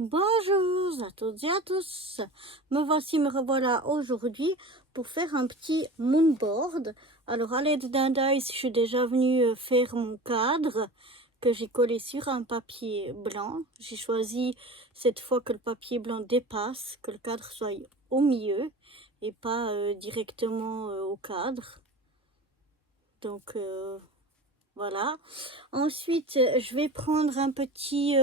Bonjour à toutes et à tous, me revoilà aujourd'hui pour faire un petit moonboard. Alors à l'aide d'un dice, je suis déjà venue faire mon cadre que j'ai collé sur un papier blanc. J'ai choisi cette fois que le papier blanc dépasse, que le cadre soit au milieu et pas directement au cadre. Donc voilà. Ensuite, je vais prendre un petit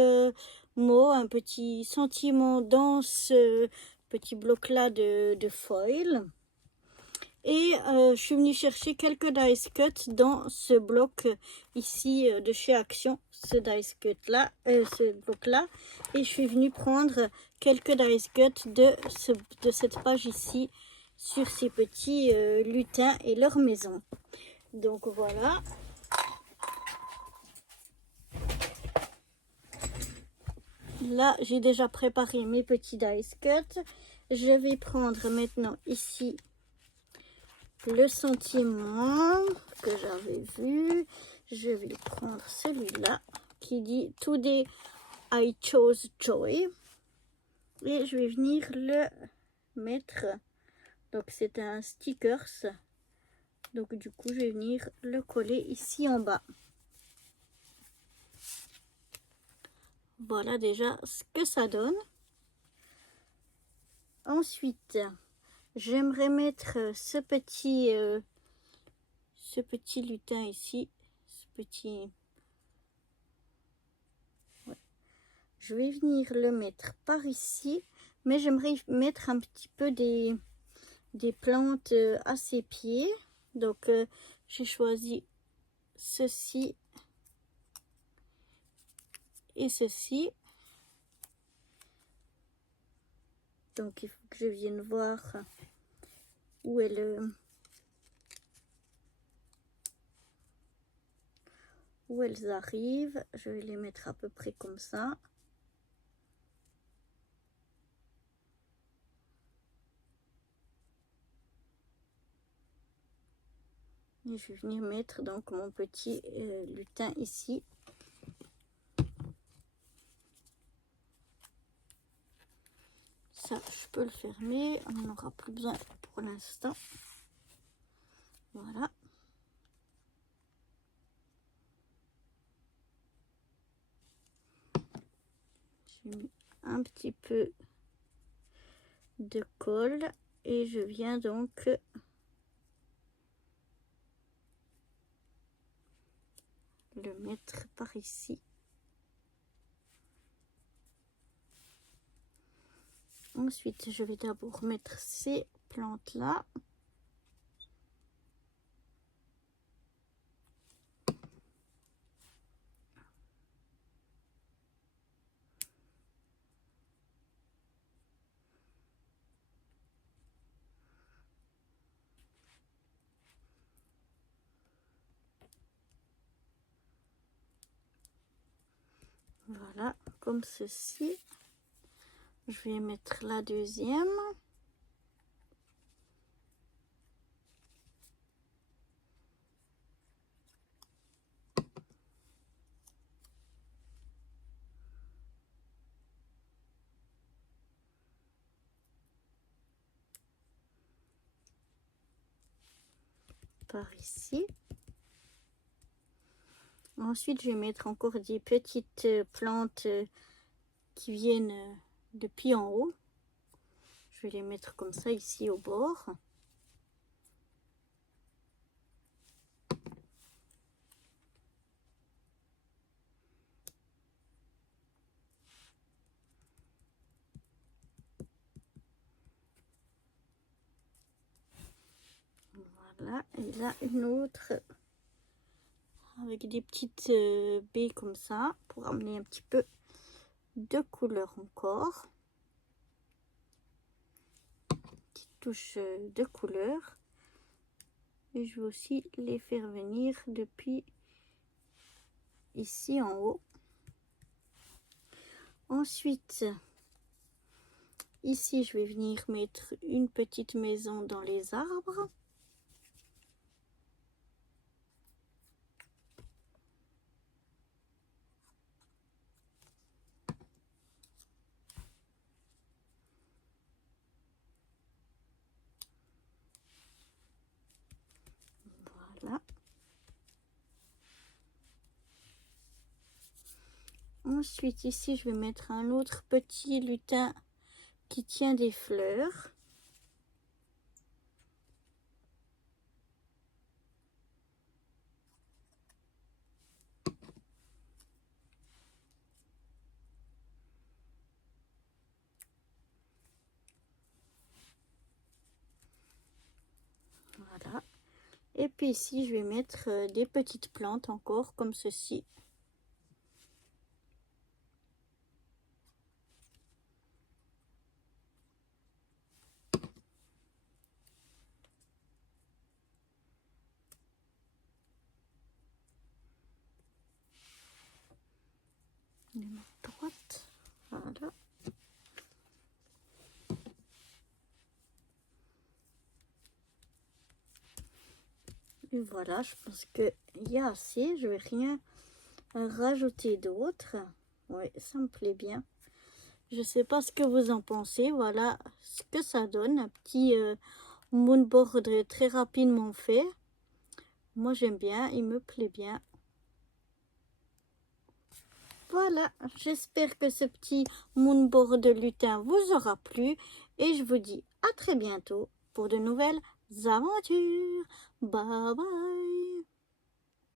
mot, un petit sentiment dans ce petit bloc-là de foil. Et je suis venue chercher quelques dice cuts dans ce bloc ici de chez Action, ce dice cut-là, ce bloc-là. Et je suis venue prendre quelques dice cuts de cette page ici sur ces petits lutins et leur maison. Donc voilà. Là, j'ai déjà préparé mes petits dice cuts. Je vais prendre maintenant ici le sentiment que j'avais vu. Je vais prendre celui-là qui dit Today I chose joy. Et je vais venir le mettre. Donc, c'est un stickers. Donc, du coup, je vais venir le coller ici en bas. Voilà déjà ce que ça donne. Ensuite, j'aimerais mettre ce petit lutin ici. Ce petit... Ouais. Je vais venir le mettre par ici. Mais j'aimerais mettre un petit peu des plantes à ses pieds. Donc, j'ai choisi ceci et ceci. Donc, il faut que je vienne voir où est où elles arrivent. Je vais les mettre à peu près comme ça. Et je vais venir mettre donc mon petit lutin ici. Ça, je peux le fermer. On n'en aura plus besoin pour l'instant. Voilà. J'ai mis un petit peu de colle et je viens donc le mettre par ici. Ensuite, je vais d'abord mettre ces plantes-là. Voilà, comme ceci. Je vais mettre la deuxième. Par ici. Ensuite, je vais mettre encore des petites plantes qui viennent depuis en haut. Je vais les mettre comme ça ici au bord. Voilà, et là une autre avec des petites baies comme ça pour amener un petit peu de couleur encore. Petite touche de couleur. Et je vais aussi les faire venir depuis ici en haut. Ensuite, ici, je vais venir mettre une petite maison dans les arbres. Voilà. Ensuite, ici, je vais mettre un autre petit lutin qui tient des fleurs. Voilà. Et puis ici, je vais mettre des petites plantes encore comme ceci. De ma droite. Voilà. Et voilà, je pense qu'il y a assez. Je vais rien rajouter d'autre. Oui, ça me plaît bien. Je sais pas ce que vous en pensez. Voilà ce que ça donne. Un petit moonboard très rapidement fait. Moi, j'aime bien. Il me plaît bien. Voilà, j'espère que ce petit moonboard de lutin vous aura plu et je vous dis à très bientôt pour de nouvelles aventures. Bye bye.